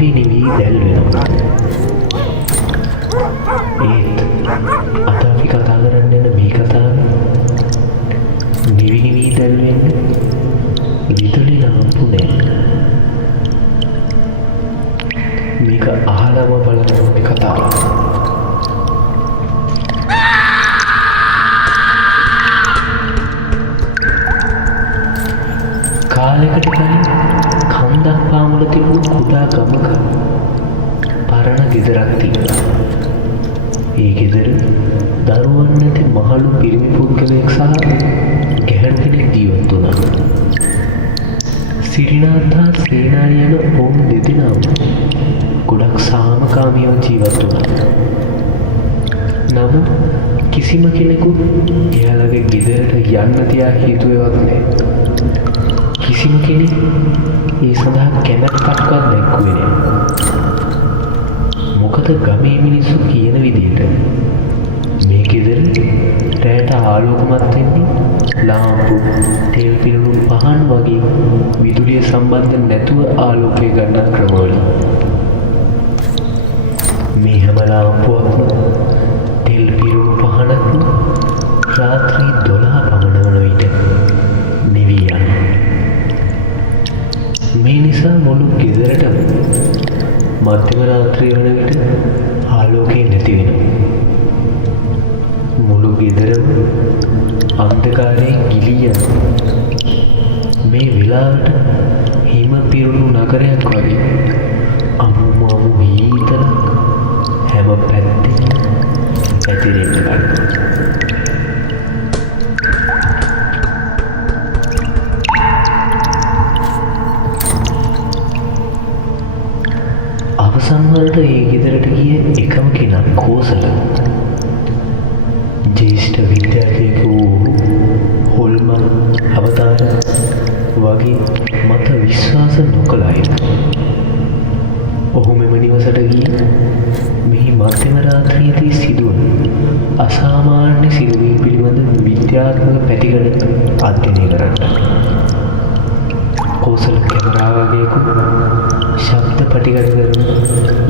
නිවි නිවි දැල් වෙනවා. ඒත් අද අපි කතා කරන්න යන මේ කතාව නිවි නිවි දැල් වෙන්නේ විදුලි ලාම්පු නෑ. මේක අහලම බලන්න ඕනේ කතාවක්. කාලෙකට කලින් කන්දක් පාමුල තිබුණු කුඩා ගමක පරණ ගෙදරක් තිබුණා. ඒ ගෙදර දරුවන් නැති මහලු පිරිමි පුද්ගලයෙක් සහ ගැහැණු කෙනෙක් ජීවත් වුණා. සිරිනාත් හා සේනානි යන ඔවුන් දෙදෙනාම ගොඩක් සාමකාමීව ජීවත් වුණා. නමුත් කිසිම කෙනෙකු එයාලගේ ගෙදරට යන්න තියා හිතුවේවත් නැහැ. කිසිම කෙනෙක් ඒ සඳහා කැමැත්තක්වත් දැක්වුවේ නැහැ. මොකද ගමේ මිනිස්සු කියන විදිහට මේ ගෙදර රැයට ආලෝකමත් වෙන්නේ ලාම්පු, තෙල් පිරුණු පහන් වගේ විදුලිය සම්බන්ධ නැතුව ආලෝකය ගන්න ක්‍රමවල. මේ හැම ලාම්පුවක්ම තෙල් පිරුණු පහනක්ම රාත්‍රී 12 පමණ වන විට නිවී යනවා. මේ නිසා මුළු ගෙදරටම මධ්‍යම රාත්‍රිය වන විට ආලෝකය නැති වෙනවා. මුළු ගෙදරම අන්ධකාරයෙන් ගිලී යනවා. මේ වෙලාවට හිම පිරුණු නගරයක් වගේ අමුම අමු හීතලක් හැම පැත්තෙම පැතිරෙන්න ගන්නවා. අවසන් වලට ඒ ගෙදරට ගිය එකම කෙනා කෝසල. ජ්‍යෙෂ්ඨ විද්‍යාර්ථියෙකු වූ හොල්මන් අවතාර වගේ මත විශ්වාස නොකළ අය. ඔහු මෙම නිවසට ගිය මෙහි මධ්‍යම රාත්‍රියේදී සිදුවන අසාමාන්‍ය සිදුවීම් පිළිබඳ විද්‍යාත්මක පැතිකඩ අධ්‍යයනය කරන්න. කෝසල කැමරා වගේකුත් ශබ්ද පටිගත කරන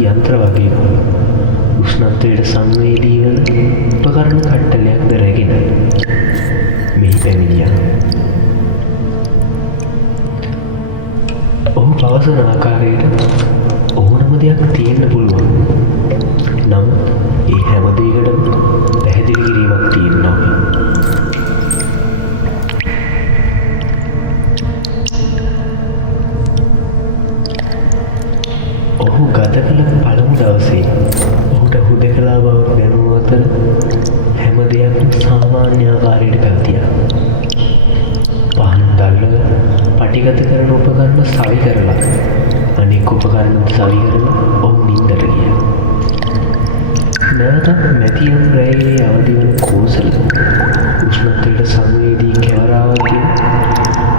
යන්ත්‍ර වගේකුත් උෂ්ණත්වයට සංවේදී වන උපකරණ කට්ටලයක්ද රැගෙන මෙහි පැමිණියා. ඔහු පවසන ආකාරයට ඕනම දෙයක් තියෙන්න පුළුවන්. නමුත් ඒ හැම දෙයකටම පැහැදිලි කිරීමක් තියෙනවා. ඔහු ගත කළ පළමු දවසේ ඔහුට හුදෙකලා බවක් දැනුම අතර හැම දෙයක්ම සාමාන්‍ය ආකාරයට පැවතියා. පහන් දැල්වල පටිගත කරන උපකරණ සවි කරලා අනෙක් උපකරණ සවි කරලා ඔහු නිින්දට ගියා. නැවතත් මැතියම් රැයේ අවදි වන කෝසල උෂ්ණත්වයට සංවේදී කැමරාවකින්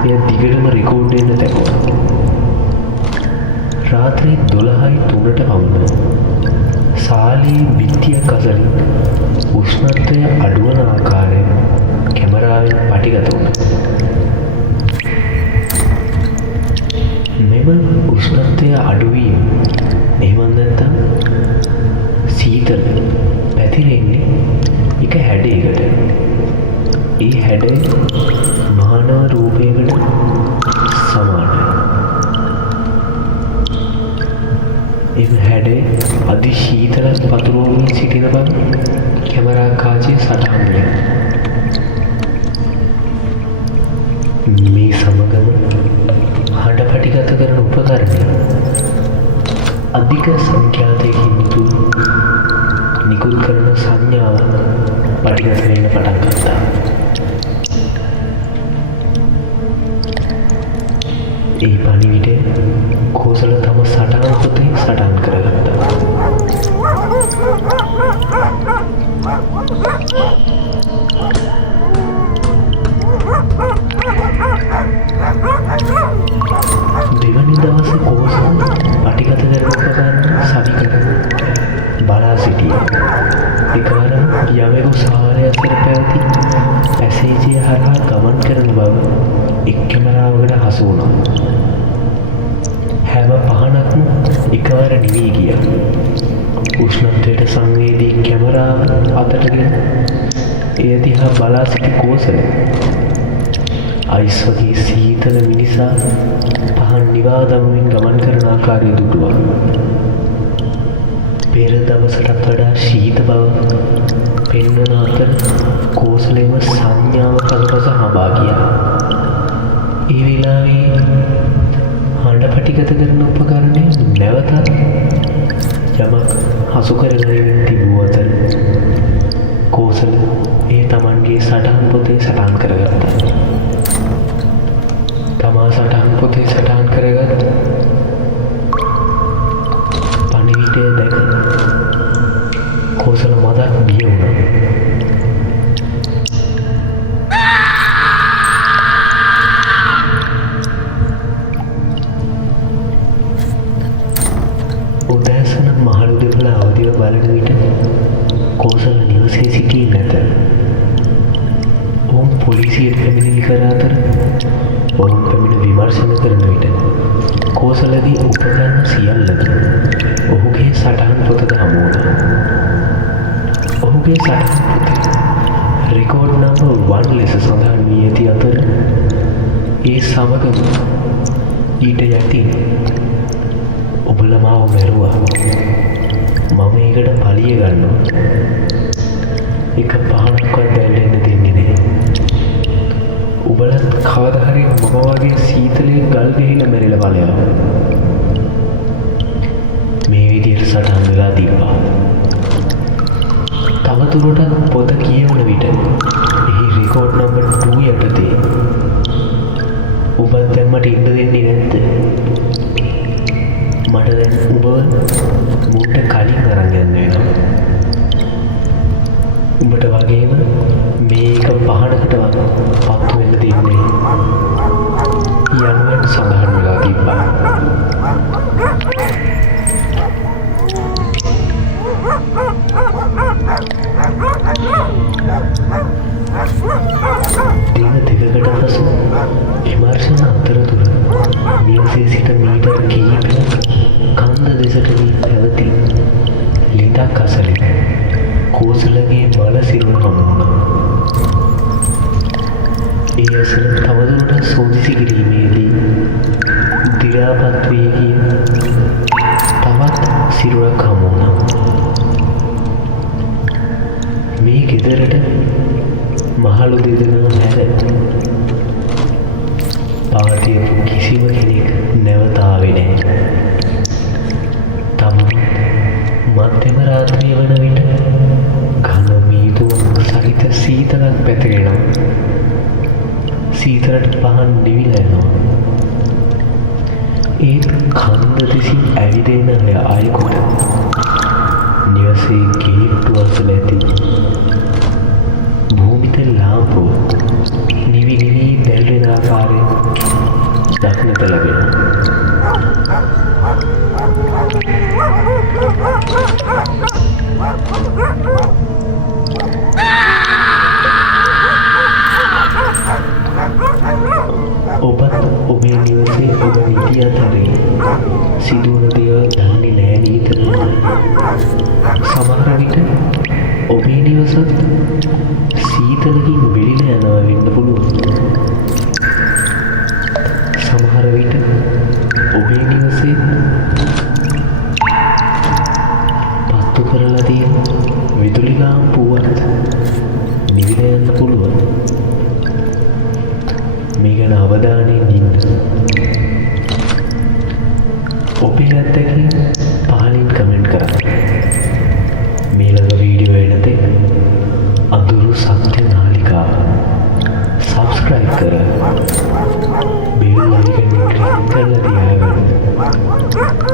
එය දිගටම රෙකෝඩ් වෙන්න තැබුවා. රාත්‍රී 12:03ට පමණ සාලී බිත්තියක් අසලින් උෂ්ණත්වය අඩුවන ආකාරය කැමරාවෙන් පටිගත වුණා. මෙම උෂ්ණත්වය අඩුවීම එහෙම නැත්නම් සීතල පැතිරෙන්නේ එක හැඩයකට. ඒ හැඩය මානව රූපයකට සමානයි. එම හැඩය අධි ශීතලක් පතුරවමින් සිටින බව කැමරා කාචය සටහන් වෙනවා. මේ සමගම හඬ පටිගත කරන උපකරණය අධික සංඛ්‍යාතයකින් යුතු නිකුත් කරන සංඥාවන් පටිගත වෙන්න පටන් ගත්තා. ඒ පණිවිඩය කෝසල තම සටහන් පොතේ සටහන් කරගත්තා. දෙවනි දවසේ කෝසල පටිගත කරන උපකරණ සවි කර බලා සිටියා. එකවරම යමෙකු සාරය අතර පැවති පැසේජය හරහා ගමන් කරන බව එක් කැමරාවකට හසු වුණා. හැම පහනක්ම එකවර නිවී ගියා. උෂ්ණත්වයට සංවේදී කැමරාව අතටගෙන එය දිහා බලා සිටි කෝසල අයිස් වගේ සීතල මිනිසා පහන් නිවා දමමින් ගමන් කරන ආකාරය දුටුවා. පෙර දවසටත් වඩා ශීත බව පෙන්වන අතර කෝසලෙම සංඥාව පසුපස හඹා ගියා. ඒ වෙලාවේ හඬ පටිගත කරන උපකරණය නැවතත් යමක් හසු කරගෙන තිබූ අතර කෝසල ඒ තමන්ගේ සටහන් පොතේ සටහන් කරගත්තා. තමා සටහන් පොතේ සටහන් කරගත් පණිවිඩය දැක කෝසල මදක් බිය වුණා. උදෑසන මහළු දෙපළ අවදිව බලන විට කෝසල නිවසේ සිටියේ නැත. ඔවුන් පොලිසියට පැමිණිලි කර අතර ඔවුන් පැමිණ විමර්ශන කරන විට කෝසලගේ උපකරණ සියල්ලද ඔහුගේ සටහන් පොතද හමු වුණා. ඔහුගේ සටහන් පොතේ රෙකෝඩ් නම්බර් 1 ලෙස සඳහන් වී ඇති අතර ඒ සමගම ඊට යටින් ඔබලා මාව මැරුවා. මම ඒකට පලිය ගන්නවා. එක පහනක්වත් දැල්ලෙන්න දෙන්නේ නැහැ. ඔබලත් කවදා හරි මම වගේ සීතලෙන් ගල් ගහිලා මැරිලා බලනවා. මේ විදිහට සටහන් වෙලා තිබ්බා. තවදුරටත් පොත කියවන විට එහි රෙකෝඩ් නම්බර් 2 යටතේ ඔබත් දැන් මට ඉන්න දෙන්නේ නැද්ද? මට දැන් ඔබ මුන්ට කලින් අරන් යන්න වෙනවා. උඹට වගේම මේක පහනකටවත් පත්තු වෙන්න දෙන්නේ යනුවෙන් සඳහන් වෙලා තිබ්බා. දින දෙකකට පසු විමර්ශන අතරතුර නිවසේ සිට මීටර කිහිපයක් කන්ද දෙසට වී පැවති ලිඳක් අසලින් කෝසලගේ බල සිරුර හමු වුණා. ඒ අසල තවදුරටත් සෝදිසි කිරීමේදී දිරාපත් වී ගිය තවත් සිරුරක් හමු වුණා. මේ ගෙදරට මහලු දෙදෙනා හැර පවතිපු කිසිම කෙනෙක් නැවත ආවේ නැහැ. තමන් මධ්‍යම රාත්‍රිය වන විට ඝන මීදුමක් සහිත සීතලක් පැතිරෙනවා. සීතලට පහන් නිවිලා යනවා. ඒත් කන්ද දෙසින් ඇවිදෙන අයෙකුට නිවසේ ගේට්ටු අසල ඇති භූමිත ලාම්පුව නිවි නිවි දැල්වෙන ආකාරයෙන් දක්නට ලැබෙනවා. ඔබත් ඔබේ නිවසේ ඔබ නිතිය අතරේ සිදුවන දේවල් දන්නේ නෑ නේද? සමහර විට ඔබේ නිවසත් සීතලකින් වෙලිලා යනවා වෙන්න පුළුවන්. සමහර විට ඔබේ නිවසේ පත්තු කරලා තියෙන විදුලි ලාම්පුවත් නිවිලා යන්න පුළුවන්. මේ ගැන අවධානයෙන් ඉන්න. ඔබේ අත්දැකීම් පහලින් කමෙන්ට් කරන්න. මේ ළඟ වීඩියෝ එන තෙක් අඳුරු සත්‍ය නාලිකාව සබ්ස්ක්‍රයිබ් කර බෙල් අයිකන් එක ක්ලික් කරලා තියාගන්න.